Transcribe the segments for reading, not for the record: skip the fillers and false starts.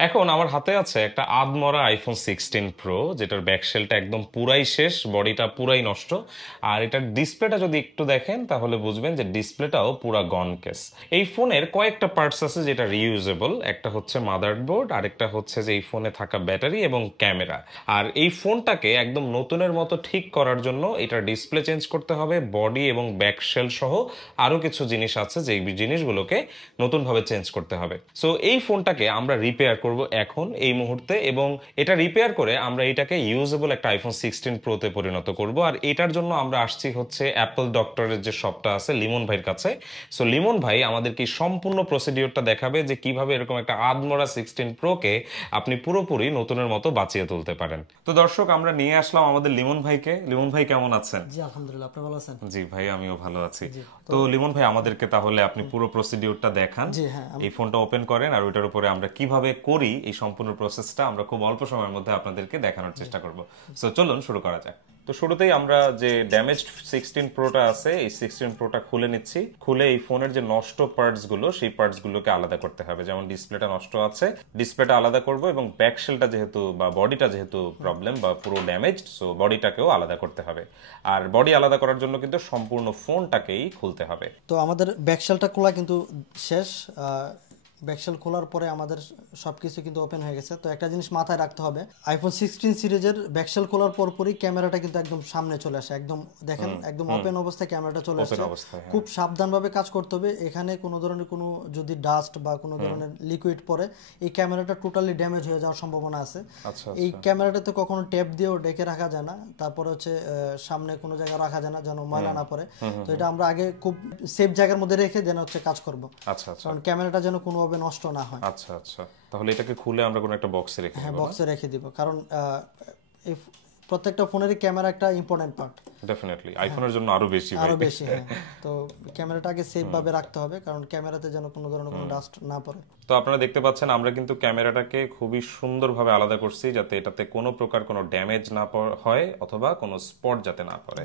এখন আমার হাতে আছে একটা আদমরা iPhone 16 Pro, যেটার ব্যাকশেলটা একদম পুরাই শেষ, বডিটা পুরাই নষ্ট। আর এটার ডিসপ্লেটা যদি একটু দেখেন তাহলে বুঝবেন যে ডিসপ্লেটাও পুরা গন কেস। এই ফোনের কয়েকটা পার্টস আছে যেটা রিইউজেবল, একটা হচ্ছে মাদারবোর্ড, আরেকটা হচ্ছে যে এই ফোনে থাকা ব্যাটারি এবং ক্যামেরা। আর এই ফোনটাকে একদম নতুনের মতো ঠিক করার জন্য এটার ডিসপ্লে চেঞ্জ করতে হবে, বডি এবং ব্যাকশেল সহ আরো কিছু জিনিস আছে যে জিনিসগুলোকে নতুনভাবে চেঞ্জ করতে হবে। সো এই ফোনটাকে আমরা রিপেয়ার করব এখন এই মুহূর্তে, এবং এটা রিপেয়ার করে আমরা এটাকে ইউজেবল একটা iPhone 16 Pro-তে পরিণত করব। আর এটার জন্য আমরা আসছি হচ্ছে অ্যাপল ডক্টরের যে শপটা আছে লিমন ভাইয়ের কাছে। সো লিমন ভাই আমাদেরকে এই সম্পূর্ণ প্রসিডিওরটা দেখাবে যে কিভাবে এরকম একটা আদমরা 16 Pro-কে আপনি পুরোপুরি নতুনের মতো বাঁচিয়ে তুলতে পারেন। তো দর্শক, আমরা নিয়ে আসলাম আমাদের লিমন ভাইকে। লিমন ভাই কেমন আছেন? জি আলহামদুলিল্লাহ, আপনি ভালো আছেন? জি ভাই, আমিও ভালো আছি। জি তো লিমন ভাই, আমাদেরকে তাহলে আপনি পুরো প্রসিডিওরটা দেখান। জি হ্যাঁ এই ফোনটা ওপেন করেন আর ওইটার উপরে আমরা কিভাবে করি এই সম্পূর্ণ প্রসেসটা আমরা খুব অল্প সময়ের মধ্যে আপনাদেরকে দেখানোর চেষ্টা করব। সো চলুন শুরু করা যাক। তো শুরুতেই আমরা যে ড্যামেজড 16 Pro-টা আছে, এই 16 Pro-টা খুলে নিচ্ছি। খুলে এই ফোনের যে নষ্ট পার্টস গুলো, সেই পার্টস গুলোকে আলাদা করতে হবে। যেমন ডিসপ্লেটা নষ্ট আছে, ডিসপ্লেটা আলাদা করব, এবং ব্যাকশেলটা যেহেতু বা বডিটা যেহেতু প্রবলেম বা পুরো ড্যামেজড, সো বডিটাকেও আলাদা করতে হবে। আর বডি আলাদা করার জন্য কিন্তু সম্পূর্ণ ফোনটাকেই খুলতে হবে। তো আমাদের ব্যাকশেলটা খোলা কিন্তু শেষ। ব্যাকশেল খোলার পরে আমাদের সবকিছু কিন্তু ওপেন হয়ে গেছে। তো একটা জিনিস মাথায় রাখতে হবে, iPhone 16 সিরিজের ব্যাকশেল খোলার পরপরই ক্যামেরাটা কিন্তু একদম সামনে চলে আসে। একদম দেখেন, একদম ওপেন অবস্থায় ক্যামেরাটা চলে আসছে। খুব সাবধানভাবে কাজ করতে হবে। এখানে কোনো ধরনের কোনো যদি ডাস্ট বা কোনো ধরনের লিকুইড পড়ে, এই ক্যামেরাটা টোটালি ড্যামেজ হয়ে যাওয়ার সম্ভাবনা আছে। এই ক্যামেরাটাতে কখনো টেপ দিয়েও ডেকে রাখা যায় না। তারপরে হচ্ছে সামনে কোনো জায়গায় রাখা যায় না যেন ময়লা না পড়ে। তো এটা আমরা আগে খুব সেফ জায়গার মধ্যে রেখে দেন হচ্ছে কাজ করব, কারণ ক্যামেরাটা যেন কোনোভাবে নষ্ট না হয়। আচ্ছা আচ্ছা, তাহলে এটাকে খুলে আমরা কোনো একটা বক্সে রেখে হ্যাঁ, দেব? বক্সে রেখে দিব, কারণ এই প্রত্যেকটা ফোনেরই ক্যামেরা একটা ইম্পর্টেন্ট পার্ট। ডেফিনেটলি আইফোনের জন্য আরো বেশি ভাই। আরো বেশি, হ্যাঁ। তো ক্যামেরাটা আগে সেফ ভাবে রাখতে হবে, কারণ ক্যামেরাতে যেন কোনো ধরনের কোনো ডাস্ট না পড়ে। তো আপনারা দেখতে পাচ্ছেন আমরা কিন্তু ক্যামেরাটাকে খুবই সুন্দরভাবে আলাদা করছি, যাতে এটাতে কোনো প্রকার কোনো ড্যামেজ না হয় অথবা কোনো স্পট যাতে না পড়ে।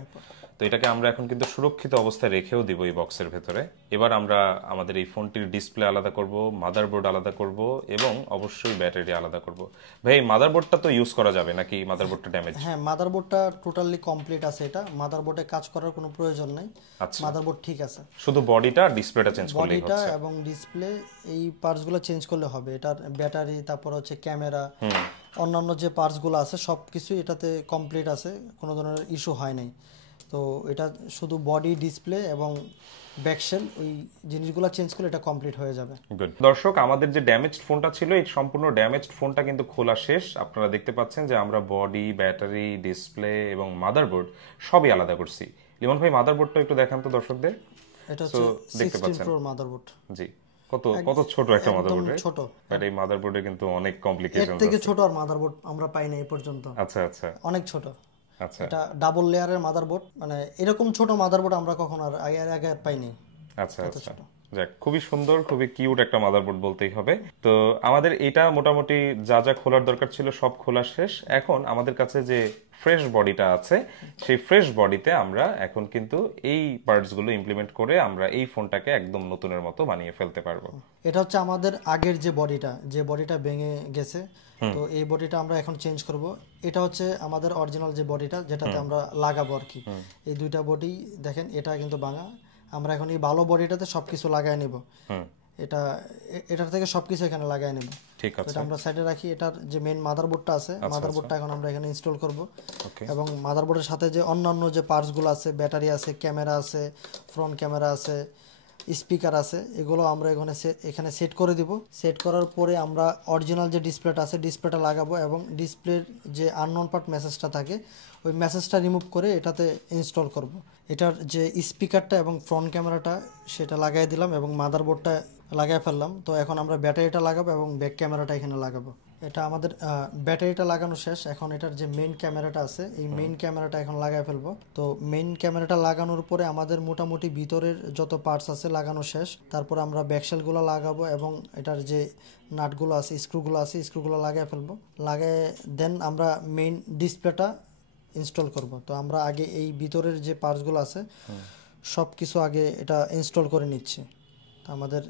তো এটাকে আমরা এখন কিন্তু সুরক্ষিত অবস্থায় রেখেও দিব এই বক্সের ভেতরে। এবার আমরা আমাদের এই ফোনটির ডিসপ্লে আলাদা করব, মাদারবোর্ড আলাদা করব, এবং অবশ্যই ব্যাটারি আলাদা করব। ভাই, মাদারবোর্ডটা তো ইউজ করা যাবে নাকি? মাদারবোর্ডটা ড্যামেজ? হ্যাঁ, মাদারবোর্ডটা টোটালি কমপ্লিট আছে। এটা মাদারবোর্ডে কাজ করার কোনো প্রয়োজন নেই। আচ্ছা, মাদারবোর্ড ঠিক আছে। শুধু বডিটা ডিসপ্লেটা চেঞ্জ করলেই বডিটা হচ্ছে? এবং ডিসপ্লে এই পার্টসগুলো চেঞ্জ করলে হবে। এটার ব্যাটারি, তারপর হচ্ছে ক্যামেরা, অন্যান্য যে পার্টসগুলো আছে সব কিছু এটাতে কমপ্লিট আছে, কোনো ধরনের ইস্যু হয় নাই। তো এটা শুধু বডি, ডিসপ্লে এবং ব্যাকশেল, ওই জিনিসগুলো চেঞ্জ করলে এটা কমপ্লিট হয়ে যাবে। গুড। দর্শক, আমাদের যে ড্যামেজড ফোনটা ছিল, এই সম্পূর্ণ ড্যামেজড ফোনটা কিন্তু খোলা শেষ। আপনারা দেখতে পাচ্ছেন যে আমরা বডি, ব্যাটারি, ডিসপ্লে এবং মাদারবোর্ড সবই আলাদা করছি। লিমন ভাই, মাদারবোর্ডটা একটু দেখান তো দর্শকদের। এটা সো হচ্ছে দেখতে 16 পাচ্ছেন, প্রো মাদারবোর্ড। জি, কত কত ছোট একটা একদম মাদারবোর্ডে। ছোট। বাট এই মাদারবোর্ডে কিন্তু অনেক এর কমপ্লিকেশন থেকে আছে। ছোট আর মাদারবোর্ড আমরা পাই না এই পর্যন্ত। আচ্ছা আচ্ছা অনেক ছোট। আচ্ছা এটা ডাবল লেয়ারের মাদারবোর্ড, মানে এরকম ছোট মাদারবোর্ড আমরা কখনো আর আগে আগে পাইনি। আচ্ছা এত আচ্ছা। ছোট। যাক, খুবই সুন্দর, খুবই কিউট একটা মাদারবোর্ড বলতেই হবে। তো আমাদের এটা মোটামুটি যা যা খোলার দরকার ছিল সব খোলা শেষ। এখন আমাদের কাছে যে ফ্রেশ বডিটা আছে, সেই ফ্রেশ বডিতে আমরা এখন কিন্তু এই পার্টস গুলো ইমপ্লিমেন্ট করে আমরা এই ফোনটাকে একদম নতুনের মতো বানিয়ে ফেলতে পারবো। এটা হচ্ছে আমাদের আগের যে বডিটা ভেঙে গেছে। তো এই বডিটা আমরা এখন চেঞ্জ করব। এটা হচ্ছে আমাদের অরিজিনাল যে বডিটা, যেটাতে আমরা লাগাবো আর কি। এই দুইটা বডি দেখেন, এটা কিন্তু ভাঙা। আমরা এখন এই ভালো বডিটাতে সবকিছু লাগাই নেব। এটার থেকে সবকিছু এখানে লাগাই নেব। ঠিক আছে, এটা আমরা সাইডে রাখি। এটার যে মেইন মাদারবোর্ডটা আছে, মাদারবোর্ডটা এখন আমরা এখানে ইনস্টল করব। এবং মাদারবোর্ডের সাথে যে অন্যান্য যে পার্টসগুলো আছে, ব্যাটারি আছে, ক্যামেরা আছে, ফ্রন্ট ক্যামেরা আছে, স্পিকার আছে, এগুলো আমরা এখানে সেট করে দিব। সেট করার পরে আমরা অরিজিনাল যে ডিসপ্লেটা আছে, ডিসপ্লেটা লাগাবো, এবং ডিসপ্লের যে আননোন পার্ট মেসেজটা থাকে, ওই মেসেজটা রিমুভ করে এটাতে ইনস্টল করব। এটার যে স্পিকারটা এবং ফ্রন্ট ক্যামেরাটা সেটা লাগাই দিলাম, এবং মাদারবোর্ডটা লাগাই ফেললাম। তো এখন আমরা ব্যাটারিটা লাগাবো এবং ব্যাক ক্যামেরাটা এখানে লাগাবো। এটা আমাদের ব্যাটারিটা লাগানো শেষ। এখন এটার যে মেইন ক্যামেরাটা আছে, এই মেইন ক্যামেরাটা এখন লাগাই ফেলবো। তো মেইন ক্যামেরাটা লাগানোর পরে আমাদের মোটামুটি ভিতরের যত পার্টস আছে লাগানো শেষ। তারপর আমরা ব্যাকশেলগুলো লাগাবো, এবং এটার যে নাটগুলো আছে, স্ক্রুগুলো লাগাই ফেলবো। লাগাই দেন আমরা মেইন ডিসপ্লেটা ইনস্টল করব। তো আমরা আগে এই ভিতরের যে পার্টসগুলো আছে সব কিছু আগে এটা ইনস্টল করে নিচ্ছি। তো আমাদের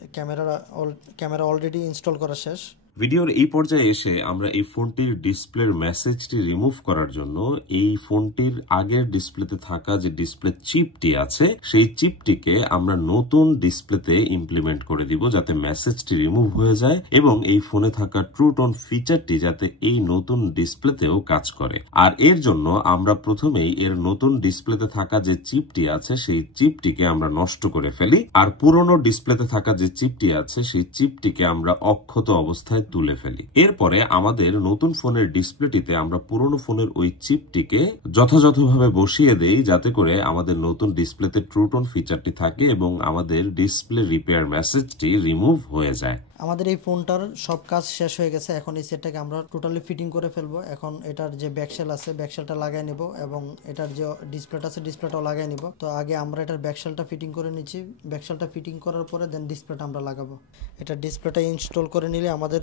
ক্যামেরা অলরেডি ইনস্টল করা শেষ। ভিডিওর এই পর্যায়ে এসে আমরা এই ফোনটির ডিসপ্লের মেসেজটি রিমুভ করার জন্য এই ফোনটির আগের ডিসপ্লেতে থাকা যে ডিসপ্লে চিপটি আছে সেই চিপটিকে আমরা নতুন ডিসপ্লেতে ইমপ্লিমেন্ট করে দিব যাতে মেসেজটি রিমুভ হয়ে যায় এবং এই ফোনে থাকা ট্রু টোন ফিচারটি যাতে এই নতুন ডিসপ্লেতেও কাজ করে। আর এর জন্য আমরা প্রথমেই এর নতুন ডিসপ্লেতে থাকা যে চিপটি আছে সেই চিপটিকে আমরা নষ্ট করে ফেলি, আর পুরনো ডিসপ্লেতে থাকা যে চিপটি আছে সেই চিপটিকে আমরা অক্ষত অবস্থায় তুলে ফেলি। এরপরে আমাদের নতুন ফোনের ডিসপ্লেটিতে আমরা পুরনো ফোনের ওই চিপটিকে যথাযথভাবে বসিয়ে দেই যাতে করে আমাদের নতুন ডিসপ্লেতে ট্রু টোন ফিচারটি থাকে এবং আমাদের ডিসপ্লে রিপেয়ার মেসেজটি রিমুভ হয়ে যায়। আমাদের এই ফোনটার সব কাজ শেষ হয়ে গেছে। এখন এই সেটটাকে আমরা টোটালি ফিটিং করে ফেলবো। এখন এটার যে ব্যাকশেল আছে ব্যাকশেলটা লাগাই নিব এবং এটার যে ডিসপ্লেটা আছে ডিসপ্লেটাও লাগাই নিব। তো আগে আমরা এটার ব্যাকশেলটা ফিটিং করে নিচ্ছি। ব্যাকশেলটা ফিটিং করার পরে দেন ডিসপ্লেটা আমরা লাগাবো। এটা ডিসপ্লেটা ইনস্টল করে নিলে আমাদের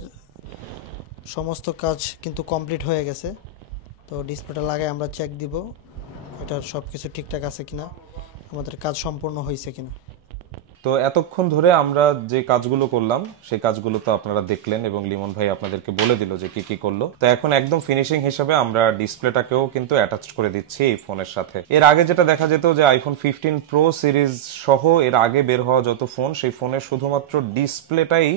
সমস্ত কাজ কিন্তু কমপ্লিট হয়ে গেছে। তো ডিসপ্লেটা লাগাই আমরা চেক দিব এটার সব কিছু ঠিকঠাক আছে কিনা, আমাদের কাজ সম্পূর্ণ হয়েছে কিনা। তো এতক্ষণ ধরে আমরা যে কাজগুলো করলাম সেই কাজগুলো তো আপনারা দেখলেন এবং লিমন ভাই আপনাদেরকে বলে দিল যে কি কি করলো। তো এখন একদম ফিনিশিং হিসেবে আমরা ডিসপ্লেটাকেও কিন্তু অ্যাটাচ করে দিচ্ছি এই ফোনের সাথে। এর আগে যেটা দেখা যেত যে আইফোন 15 প্রো সিরিজ সহ এর আগে বের হওয়া যত ফোন সেই ফোনে শুধুমাত্র ডিসপ্লেটাই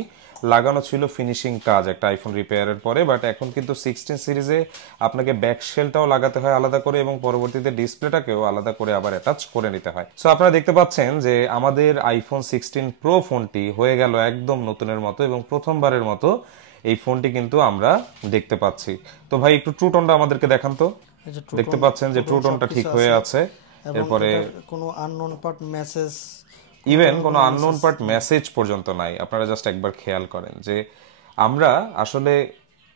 লাগানো ছিল ফিনিশিং কাজ একটা আইফোন রিপেয়ারের পরে, বাট এখন কিন্তু 16 সিরিজে আপনাকে ব্যাকশেলটাও লাগাতে হয় আলাদা করে এবং পরবর্তীতে ডিসপ্লেটাকেও আলাদা করে আবার অ্যাটাচ করে নিতে হয়। সো আপনারা দেখতে পাচ্ছেন যে আমাদের আইফোন 16 প্রো ফোনটি হয়ে গেল একদম নতুনের মতো এবং প্রথমবারের মতো এই ফোনটি কিন্তু আমরা দেখতে পাচ্ছি। তো ভাই একটু ট্রু টোনটা আমাদেরকে দেখান তো। দেখতে পাচ্ছেন যে ট্রু টোনটা ঠিক হয়ে আছে। এরপরে কোনো আননোন পার্ট মেসেজ, ইভেন কোনো আননোন পার্ট মেসেজ পর্যন্ত নাই। আপনারা জাস্ট একবার খেয়াল করেন যে আমরা আসলে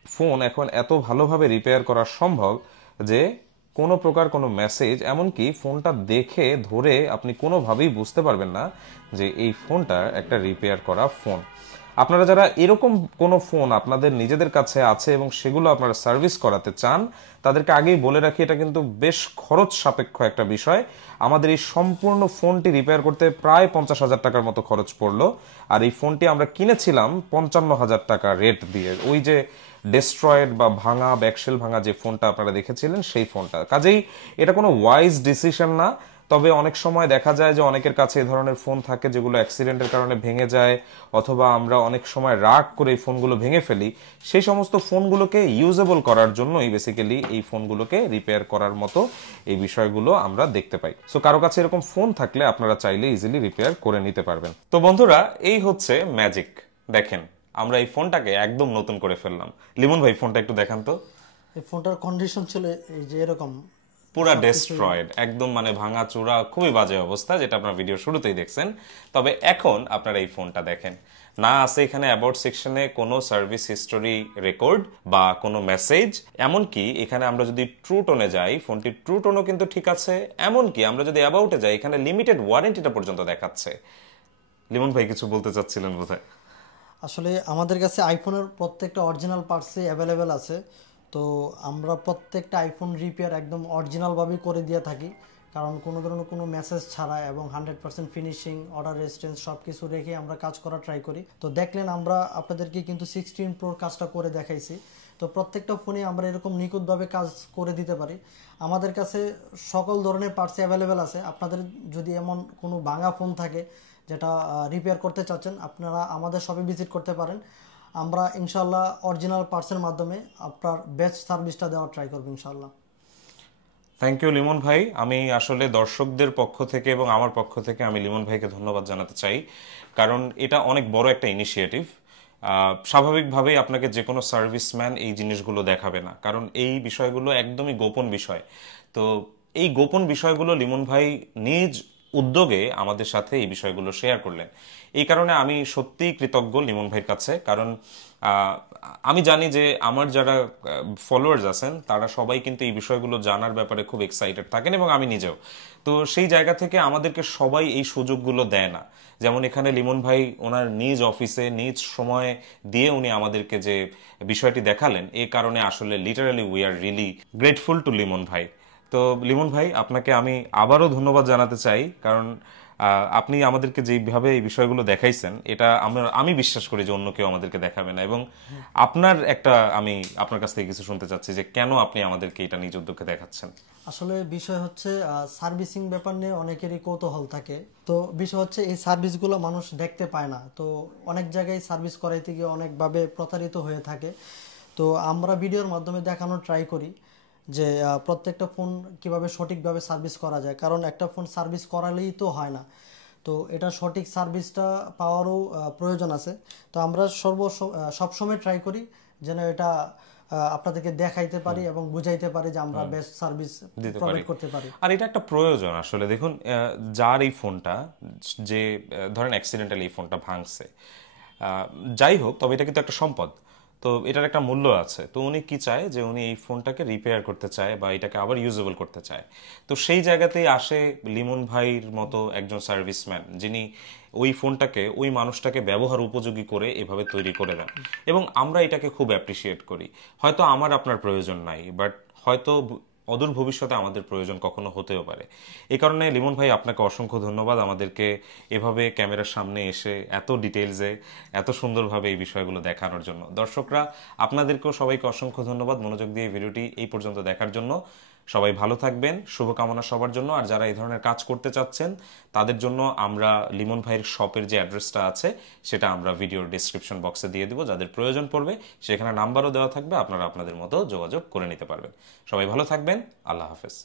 ফোন এখন এত ভালোভাবে রিপেয়ার করা সম্ভব যে কোনো প্রকার কোনো মেসেজ, এমনকি ফোনটা দেখে ধরে আপনি কোনোভাবেই বুঝতে পারবেন না যে এই ফোনটা একটা রিপেয়ার করা ফোন। আপনারা যারা এরকম কোনো ফোন আপনাদের নিজেদের কাছে আছে এবং সেগুলো আপনারা সার্ভিস করাতে চান তাদেরকে আগেই বলে রাখি এটা কিন্তু বেশ খরচ সাপেক্ষ একটা বিষয়। আমাদের এই সম্পূর্ণ ফোনটি রিপেয়ার করতে প্রায় 50,000 টাকার মতো খরচ পড়লো, আর এই ফোনটি আমরা কিনেছিলাম 55,000 টাকা রেট দিয়ে, ওই যে ডেস্ট্রয়েড বা ভাঙা ব্যাকশেল ভাঙা যে ফোনটা আপনারা দেখেছিলেন সেই ফোনটা। কাজেই এটা কোনো ওয়াইজ ডিসিশন না। তবে অনেক সময় দেখা যায় যে অনেকের কাছে এই ধরনের ফোন থাকে যেগুলো অ্যাক্সিডেন্টের কারণে ভেঙে যায়, অথবা আমরা অনেক সময় রাগ করে এই ফোনগুলো ভেঙে ফেলি। সেই সমস্ত ফোনগুলোকে ইউজেবল করার জন্যই বেসিক্যালি এই ফোনগুলোকে রিপেয়ার করার মতো এই বিষয়গুলো আমরা দেখতে পাই। সো কারো কাছে এরকম ফোন থাকলে আপনারা চাইলে ইজিলি রিপেয়ার করে নিতে পারবেন। তো বন্ধুরা, এই হচ্ছে ম্যাজিক। দেখেন আমরা এই ফোনটাকে একদম নতুন করে ফেললাম। লিমন ভাই ফোনটা একটু দেখান তো। এই ফোনটার কন্ডিশন ছিল এই যে এরকম পুরা ডেস্ট্রয়েড, একদম মানে ভাঙা চূড়া, খুবই বাজে অবস্থা, যেটা আপনার ভিডিও শুরুতেই দেখছেন। তবে এখন আপনারা এই ফোনটা দেখেন, না আছে এখানে অ্যাবাউট সেকশনে কোনো সার্ভিস হিস্টোরি রেকর্ড বা কোনো মেসেজ। এমনকি এখানে আমরা যদি ট্রু টোনে যাই, ফোনটির ট্রু টোনও কিন্তু ঠিক আছে। এমনকি আমরা যদি অ্যাবাউটে যাই, এখানে লিমিটেড ওয়ারেন্টিটা পর্যন্ত দেখাচ্ছে। লিমন ভাই কিছু বলতে চাচ্ছিলেন বোধহয়। আসলে আমাদের কাছে আইফোনের প্রত্যেকটা অরিজিনাল পার্টসই অ্যাভেলেবেল আছে। তো আমরা প্রত্যেকটা আইফোন রিপেয়ার একদম অরিজিনালভাবেই করে দিয়ে থাকি, কারণ কোনো ধরনের কোনো মেসেজ ছাড়া এবং 100% ফিনিশিং, অর্ডার রেজিস্ট্যান্স সব কিছু রেখে আমরা কাজ করা ট্রাই করি। তো দেখলেন আমরা আপনাদেরকে কিন্তু 16 প্রোর কাজটা করে দেখাইছি। তো প্রত্যেকটা ফোনে আমরা এরকম নিখুঁতভাবে কাজ করে দিতে পারি। আমাদের কাছে সকল ধরনের পার্টস অ্যাভেলেবেল আছে। আপনাদের যদি এমন কোনো ভাঙা ফোন থাকে যেটা রিপেয়ার করতে চাচ্ছেন, আপনারা আমাদের শপে ভিজিট করতে পারেন। আমরা ইনশাল্লাহ অরিজিনাল পার্টসের মাধ্যমে আপনার বেস্ট সার্ভিসটা দেওয়ার ট্রাই করবো ইনশাল্লাহ। থ্যাংক ইউ লিমন ভাই। আমি আসলে দর্শকদের পক্ষ থেকে এবং আমার পক্ষ থেকে আমি লিমন ভাইকে ধন্যবাদ জানাতে চাই, কারণ এটা অনেক বড় একটা ইনিশিয়েটিভ। স্বাভাবিকভাবেই আপনাকে যে কোনো সার্ভিসম্যান এই জিনিসগুলো দেখাবে না, কারণ এই বিষয়গুলো একদমই গোপন বিষয়। তো এই গোপন বিষয়গুলো লিমন ভাই নিজ উদ্যোগে আমাদের সাথে এই বিষয়গুলো শেয়ার করলেন। এই কারণে আমি সত্যিই কৃতজ্ঞ লিমন ভাইয়ের কাছে, কারণ আমি জানি যে আমার যারা ফলোয়ার্স আছেন তারা সবাই কিন্তু এই বিষয়গুলো জানার ব্যাপারে খুব এক্সাইটেড থাকেন এবং আমি নিজেও। তো সেই জায়গা থেকে আমাদেরকে সবাই এই সুযোগগুলো দেয় না। যেমন এখানে লিমন ভাই ওনার নিজ অফিসে নিজ সময় দিয়ে উনি আমাদেরকে যে বিষয়টি দেখালেন, এই কারণে আসলে literally we are really grateful to Limon ভাই। তো লিমন ভাই আপনাকে আমি আবারও ধন্যবাদ জানাতে চাই, কারণ আপনি আমাদেরকে যেভাবে এই বিষয়গুলো দেখাইছেন, এটা আমি বিশ্বাস করি যে অন্য কেউ আমাদেরকে দেখাবে না। এবং আমি আপনার কাছ থেকে কিছু শুনতে চাচ্ছি যে কেন আপনি আমাদেরকে এটা নিজ উদ্যোগে দেখাচ্ছেন। আসলে বিষয় হচ্ছে সার্ভিসিং ব্যাপার নিয়ে অনেকেরই কৌতূহল থাকে। তো বিষয় হচ্ছে এই সার্ভিসগুলো মানুষ দেখতে পায় না, তো অনেক জায়গায় সার্ভিস করাইতে গিয়ে অনেকভাবে প্রতারিত হয়ে থাকে। তো আমরা ভিডিওর মাধ্যমে দেখানোর ট্রাই করি যে প্রত্যেকটা ফোন কিভাবে সঠিকভাবে সার্ভিস করা যায়, কারণ একটা ফোন সার্ভিস করালেই তো হয় না, তো এটা সঠিক সার্ভিসটা পাওয়ারও প্রয়োজন আছে। তো আমরা সবসময় ট্রাই করি যেন এটা আপনাদেরকে দেখাইতে পারি এবং বুঝাইতে পারি যে আমরা বেস্ট সার্ভিস প্রোভাইড করতে পারি। আর এটা একটা প্রয়োজন আসলে। দেখুন, যার এই ফোনটা, যে ধরেন অ্যাক্সিডেন্টালি এই ফোনটা ভাঙছে, যাই হোক, তবে এটা কিন্তু একটা সম্পদ, তো এটার একটা মূল্য আছে। তো উনি কি চায় যে উনি এই ফোনটাকে রিপেয়ার করতে চায় বা এটাকে আবার ইউজেবল করতে চায়। তো সেই জায়গাতেই আসে লিমন ভাইয়ের মতো একজন সার্ভিসম্যান, যিনি ওই ফোনটাকে, ওই মানুষটাকে ব্যবহার উপযোগী করে এভাবে তৈরি করে দেন। এবং আমরা এটাকে খুব অ্যাপ্রিসিয়েট করি। হয়তো আমার আপনার প্রয়োজন নাই, বাট হয়তো অদূর ভবিষ্যতে আমাদের প্রয়োজন কখনো হতেও পারে। এই কারণে লিমন ভাই, আপনাকে অসংখ্য ধন্যবাদ আমাদেরকে এভাবে ক্যামেরার সামনে এসে এত ডিটেলসে, এত সুন্দরভাবে এই বিষয়গুলো দেখানোর জন্য। দর্শকরা, আপনাদেরকেও সবাইকে অসংখ্য ধন্যবাদ মনোযোগ দিয়ে ভিডিওটি এই পর্যন্ত দেখার জন্য। সবাই ভালো থাকবেন, শুভকামনা সবার জন্য। আর যারা এই ধরনের কাজ করতে চাচ্ছেন তাদের জন্য আমরা লিমন ভাইয়ের শপের যে অ্যাড্রেসটা আছে সেটা আমরা ভিডিওর ডিসক্রিপশন বক্সে দিয়ে দেবো। যাদের প্রয়োজন পড়বে সেখানে নাম্বারও দেওয়া থাকবে, আপনারা আপনাদের মতো যোগাযোগ করে নিতে পারবেন। সবাই ভালো থাকবেন, আল্লাহ হাফেজ।